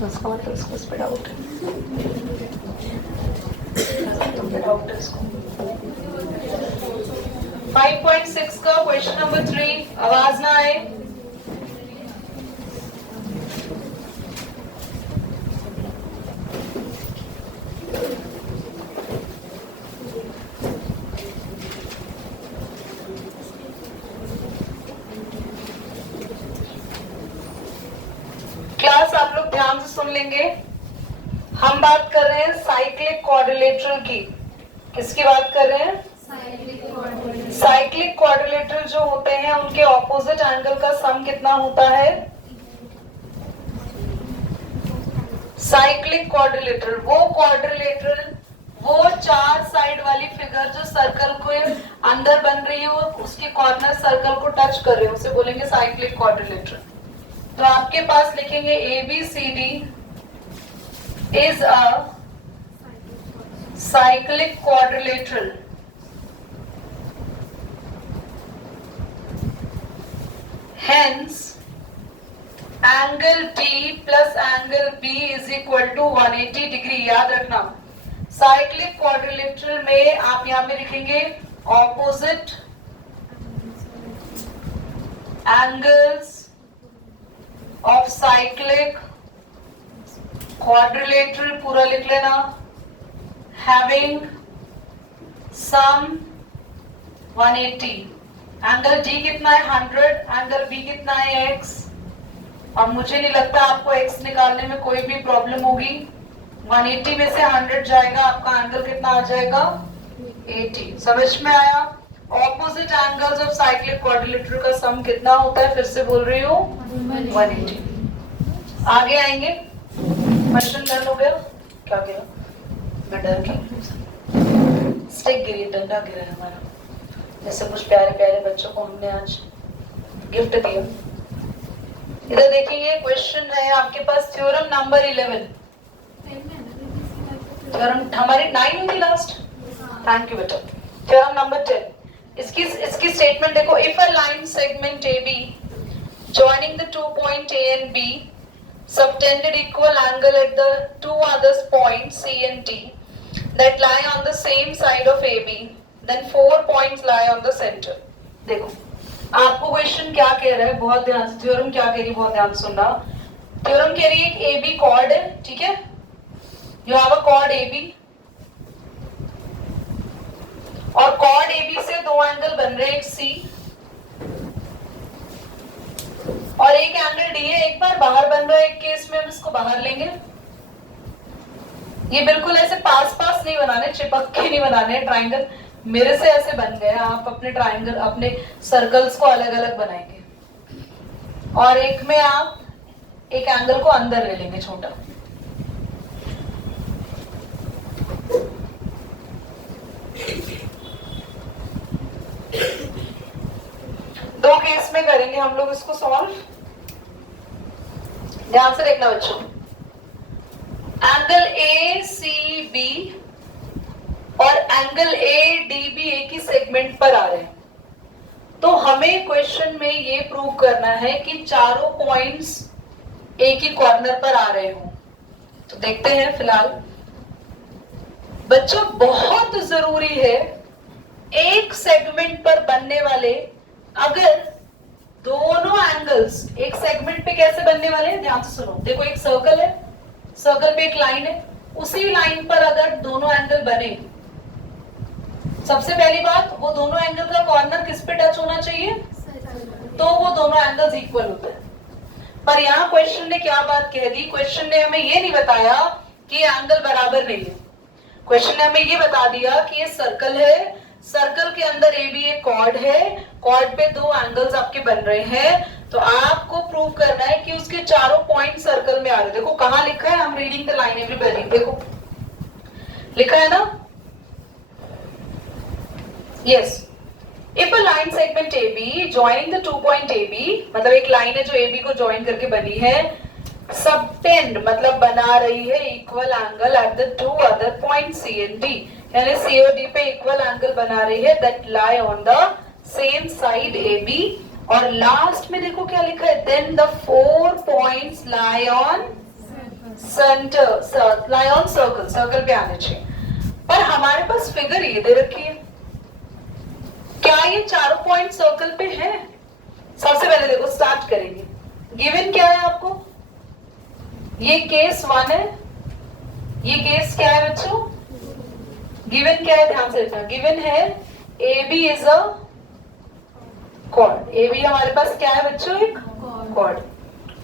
तो उसका मतलब इसको स्प्रेड आउट है, स्प्रेड आउट है इसको। 5.6 का क्वेश्चन नंबर 3, आवाज ना आए। क्लास आप लोग ध्यान से सुन लेंगे। हम बात कर रहे हैं साइक्लिक क्वाड्रिलेटरल की। किसकी बात कर रहे हैं? साइक्लिक क्वाड्रिलेटरल जो होते हैं उनके ऑपोजिट एंगल का सम कितना होता है? साइक्लिक क्वाड्रिलेटरल वो चार साइड वाली फिगर जो सर्कल को अंदर बन रही है और उसके कॉर्नर सर्कल को टच कर रहे हैं, उसे बोलेंगे साइक्लिक क्वाड्रिलेटरल। तो आपके पास लिखेंगे ABCD is a cyclic quadrilateral. Hence, angle D plus angle B is equal to 180 degree. याद रखना, साइक्लिक क्वाड्रिलेटरल में आप यहां पे लिखेंगे opposite angles of cyclic quadrilateral, पूरा लिख लेना, हैविंग सम 180। एंगल D कितना है? 100। एंगल B कितना है? X। अब मुझे नहीं लगता आपको X निकालने में कोई भी प्रॉब्लम होगी। 180 में से 100 जाएगा, आपका एंगल कितना आ जाएगा? 80। समझ में आया? Opposite angles of cyclic quadrilateral का सम कितना होता है? फिर से बोल रही हूँ, 180। आगे आएंगे। क्वेश्चन डन हो गया? क्या गिरा? मैं डर गई, स्टिक गिरी, डंडा गिरा है हमारा। जैसे कुछ प्यारे प्यारे बच्चों को हमने आज गिफ्ट दिया। इधर देखिए, क्वेश्चन है आपके पास थ्योरम नंबर 11। थ्योरम हमारी 9 हुई थी लास्ट। थैंक यू बेटा। Theorem number 10। इसकी स्टेटमेंट देखो, if a line segment AB joining the 2 point A and B subtended equal angle at the two other points C and D that lie on the same side of AB, then 4 points lie on the center. देखो आपको question क्या कह रहा है, बहुत ध्यान से। Theorem क्या कह रही है, बहुत ध्यान से सुनना। थ्योरम कह रही है एक AB कॉर्ड है, ठीक है? You have a cord AB और कॉर्ड AB से दो एंगल बन रहे हैं, एक C और एक एंगल D है। एक बार बाहर बन रहा है, एक केस में हम इसको बाहर लेंगे। ये बिल्कुल ऐसे पास पास नहीं बनाने, चिपक के नहीं बनाने ट्राइंगल। मेरे से ऐसे बन गए, आप अपने ट्राइंगल, अपने सर्कल्स को अलग अलग बनाएंगे। और एक में आप एक एंगल को अंदर ले लेंगे छोटा। दो केस में करेंगे हम लोग इसको सॉल्व। ध्यान से देखना बच्चों, एंगल ACB और एंगल ADB एक ही सेगमेंट पर आ रहे हैं। तो हमें क्वेश्चन में ये प्रूव करना है कि चारों पॉइंट्स एक ही कॉर्नर पर आ रहे हो। तो देखते हैं। फिलहाल बच्चों बहुत जरूरी है, एक सेगमेंट पर बनने वाले अगर दोनों एंगल्स एक सेगमेंट पे कैसे बनने वाले हैं, ध्यान से सुनो। देखो एक सर्कल है, सर्कल पे एक लाइन है, उसी लाइन पर अगर दोनों एंगल बने, सबसे पहली बात वो दोनों एंगल का कॉर्नर किस पे टच होना चाहिए? तो वो दोनों एंगल्स इक्वल होते हैं। पर यहाँ क्वेश्चन ने क्या बात कह दी? क्वेश्चन ने हमें ये नहीं बताया कि ये एंगल बराबर नहीं है। क्वेश्चन ने हमें ये बता दिया कि ये सर्कल है, सर्कल के अंदर AB एक कॉर्ड है, कॉर्ड पे दो एंगल्स आपके बन रहे हैं। तो आपको प्रूव करना है कि उसके चारों पॉइंट सर्कल में आ रहे हैं। देखो कहां लिखा है, हम रीडिंग द लाइन एवरीबॉडी। देखो लिखा है ना, yes. If a line segment AB joining the 2 point AB, मतलब एक लाइन है जो AB को ज्वाइन करके बनी है, सबटेंड मतलब बना रही है equal angle at the two other point C and D, यानी C और D पे इक्वल एंगल बना रही है, that lie on the same side AB। और लास्ट में देखो क्या लिखा है, then the 4 points lie on centre, lie on circle, circle पे आने चाहिए। पर हमारे पास फिगर ये दे रखी है, क्या ये चारों पॉइंट सर्कल पे है? सबसे पहले देखो स्टार्ट करेंगे। गिवन क्या है आपको? ये केस 1 है, ये केस क्या है बच्चों? गिवन क्या है, ध्यान से देखना। गिवन है A B is a chord. A B हमारे पास क्या है बच्चों? एक कॉर्ड।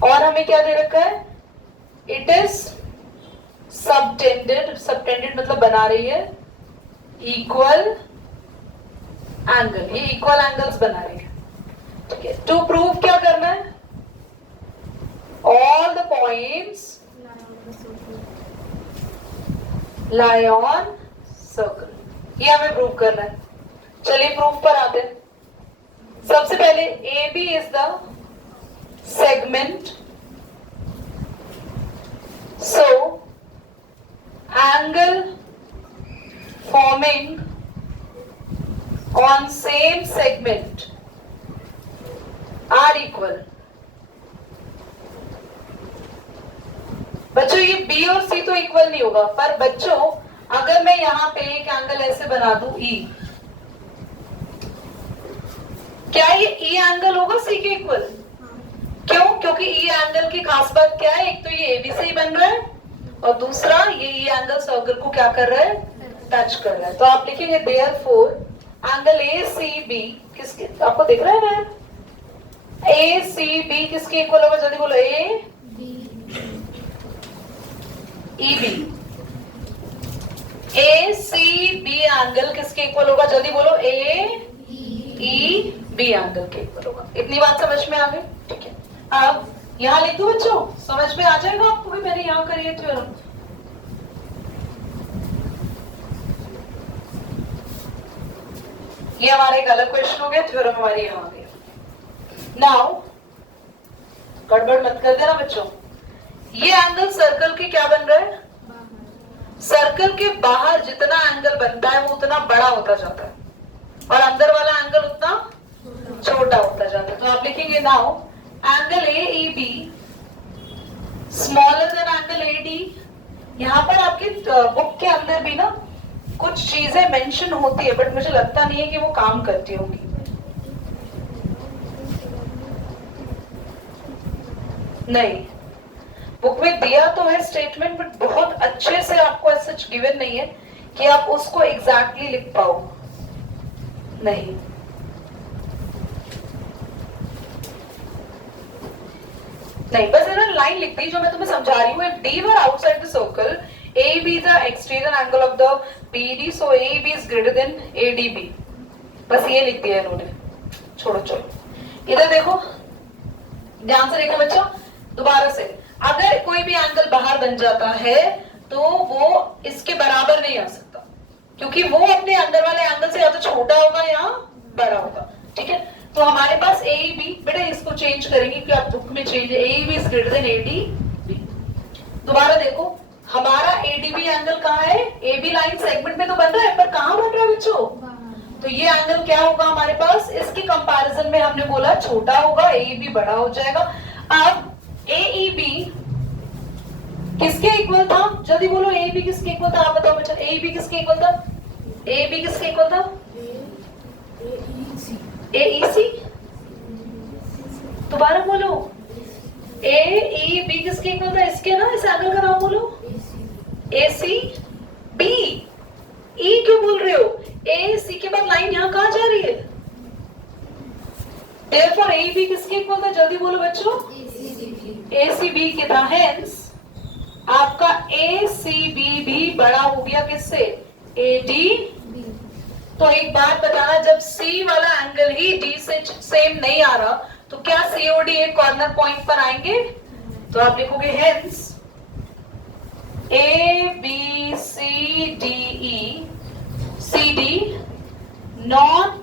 और हमें क्या दे रखा है? It is subtended. सबटेंडेड मतलब बना रही है इक्वल एंगल, ये इक्वल एंगल्स बना रही है। ठीक है, टू प्रूव क्या करना है? All the points lie on circle, ये हमें प्रूव करना है। चलिए प्रूफ पर आते हैं। सबसे पहले A B is the segment, so angle forming on same segment are equal। बच्चों ये B और C तो इक्वल नहीं होगा, पर बच्चों अगर मैं यहां पे एक एंगल ऐसे बना दूं E, क्या ये E एंगल होगा C के इक्वल? क्यों? क्योंकि E एंगल की खास बात क्या है? एक तो ये AB से ही बन रहा है और दूसरा ये E एंगल सर्कल को क्या कर रहा है? टच कर रहा है। तो आप लिखेंगे देयरफॉर एंगल ACB किसके, आपको दिख रहा है ना? ACB किसके इक्वल होगा? जल्दी बोलो। EB। ACB एंगल किसके इक्वल होगा? जल्दी बोलो। AEB एंगल के इक्वल होगा। इतनी बात समझ में आ गई? ठीक है, अब यहां लिख दो बच्चों, समझ में आ जाएगा आपको कि मैंने यहां करी है थ्योरम। ये हमारा एक अलग क्वेश्चन हो गया, थ्योरम हमारी यहां आ गया। नाउ गड़बड़ मत कर देना बच्चों। ये एंगल सर्कल के क्या बन रहा है? सर्कल के बाहर जितना एंगल बनता है वो उतना बड़ा होता जाता है और अंदर वाला एंगल उतना छोटा होता जाता है। तो आप लिखेंगे now angle AEB smaller than angle AD। यहां पर आपके बुक के अंदर भी ना कुछ चीजें मेंशन होती है, बट मुझे लगता नहीं है कि वो काम करती होंगी। नहीं, बुक में दिया तो है स्टेटमेंट, बट बहुत अच्छे से आपको ऐसा गिवन नहीं है कि आप उसको एग्जैक्टली लिख पाओ। नहीं, नहीं, बस इन्होंने लाइन लिख दी जो मैं तुम्हें समझा रही हूँ। If D were outside the circle, AEB is the exterior angle of the BD, so AEB is greater than ADB। बस ये लिख दिया इन्होंने। छोड़ो चलो, इधर देखो, ध्यान से देखो बच्चों, दोबारा से। अगर कोई भी एंगल बाहर बन जाता है तो वो इसके बराबर नहीं आ सकता, क्योंकि वो अपने अंदर वाले एंगल से या तो छोटा होगा या बड़ा होगा। ठीक है, तो हमारे पास AEB, बेटा इसको चेंज करेंगे क्योंकि आप बुक में चेंज है। AEB is greater than ADB। दोबारा देखो, हमारा ADB एंगल कहाँ है? AB लाइन सेगमेंट में तो बन रहा है, पर कहाँ बन रहा है बच्चों? तो ये एंगल क्या होगा हमारे पास? इसके कंपैरिजन में हमने बोला छोटा होगा, AEB बड़ा हो जाएगा। अब AEB किसके इक्वल था? जल्दी बोलो, AEB किसके इक्वल था? आप बताओ बच्चा, AEB किसके इक्वल था? AEB किसके इक्वल था? AEC। दोबारा बोलो, AEB किसके इक्वल था? इसके ना, इस एंगल का नाम बोलो। ACB। E क्यों बोल रहे हो? AC के बाद लाइन यहाँ कहाँ जा रही है? Therefore AEB किसके इक्वल था? जल्दी बोलो बच्चों। ACB के था। हेंस आपका ACB भी बड़ा हो गया किससे? ADB। तो एक बात बताना, जब C वाला एंगल ही D से सेम नहीं आ रहा तो क्या C और D एक कॉर्नर पॉइंट पर आएंगे? तो आप लिखोगे hence ABCDE CD not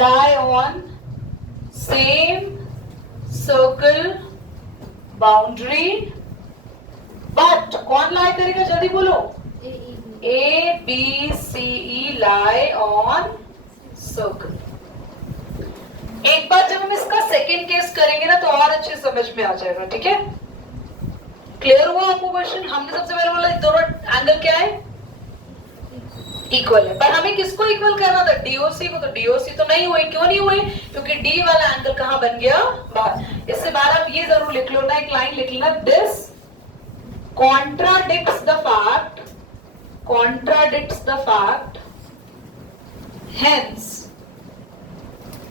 lie on same circle boundary, but कौन lie करेगा? जल्दी बोलो। ABCE lie on circle। एक बार जब हम इसका सेकेंड केस करेंगे ना तो और अच्छे समझ में आ जाएगा। ठीक है, क्लियर हुआ आपको क्वेश्चन? हमने सबसे पहले बोला दोनों एंगल क्या है, इक्वल है, पर हमें किसको इक्वल करना था, डीओसी को। तो डीओसी तो नहीं हुई, क्यों नहीं हुई, क्योंकि डी वाला एंगल कहां बन गया, बाहर। इससे बाहर आप ये जरूर लिख लो ना, एक लाइन लिख लेना, this contradicts the fact hence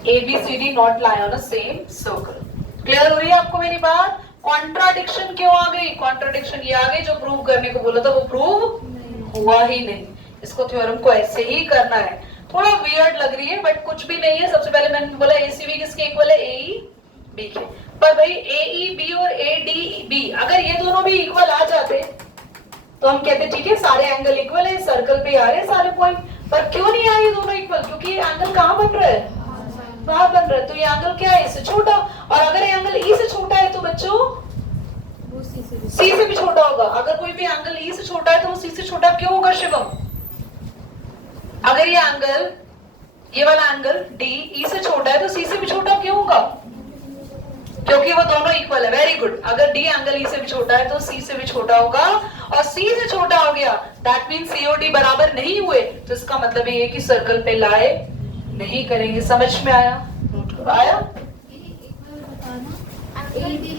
ABCD not lie on a same circle. Clear हो रही है आपको मेरी बात? कॉन्ट्राडिक्शन क्यों आ गई, कॉन्ट्राडिक्शन ये आ गई जो प्रूव करने को बोला था वो प्रूव हुआ ही नहीं। इसको थ्योरम को ऐसे ही करना है। थोड़ा वियर्ड लग रही है बट कुछ भी नहीं है। सबसे पहले मैंने बोला ACB किसके इक्वल है, AE B के। पर भाई AEB और ADB अगर ये दोनों भी इक्वल आ जाते तो हम कहते ठीक है सारे एंगल इक्वल है, सर्कल पे आ रहे हैं सारे पॉइंट। पर क्यों नहीं आए ये दोनों इक्वल, क्योंकि ये एंगल कहां बन रहा है, बाहर बन रहा है। तो ये एंगल क्या है, इससे छोटा, और अगर ये एंगल E से छोटा है तो बच्चों C से भी छोटा होगा। अगर कोई भी एंगल E से छोटा है तो वो C से छोटा क्यों होगा शिवम? अगर ये एंगल, ये वाला एंगल D E से छोटा है तो C से भी छोटा क्यों होगा, क्योंकि वो दोनों इक्वल है। Very good. अगर D एंगल E से भी छोटा है तो C से भी छोटा होगा, और C से छोटा हो गया दैट मींस C और D बराबर नहीं हुए, तो इसका मतलब ये कि सर्कल पे लाए नहीं करेंगे। समझ में आया?